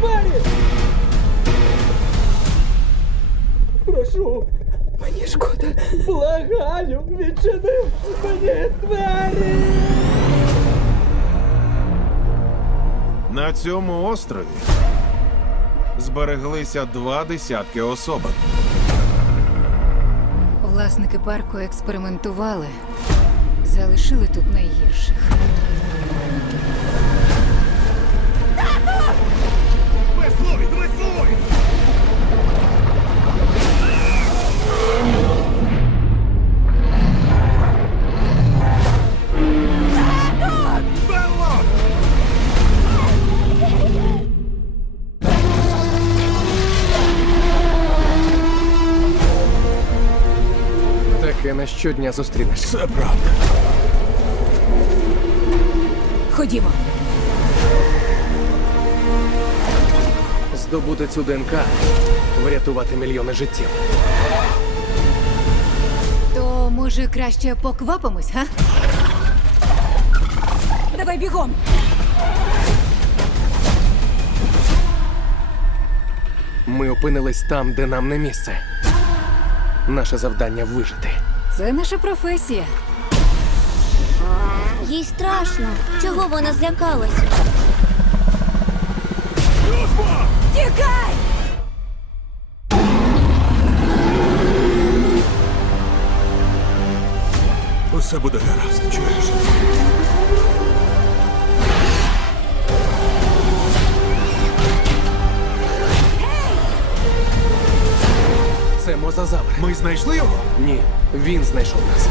двері! Прошу! Мені шкода. Благаю, відчини мені двері! На цьому острові збереглися два десятки особин. Власники парку експериментували, залишили тут найгірших. Моргена щодня зустрінеш. Це правда. Ходімо. Здобути цю ДНК, врятувати мільйони життів. То, може, краще поквапимось, га? Давай бігом. Ми опинились там, де нам не місце. Наше завдання вижити. Це наша професія. Їй страшно. Чого вона злякалась? Тікай! Усе буде гаразд, чуєш? мозазавр. Ми знайшли його? Ні, він знайшов нас.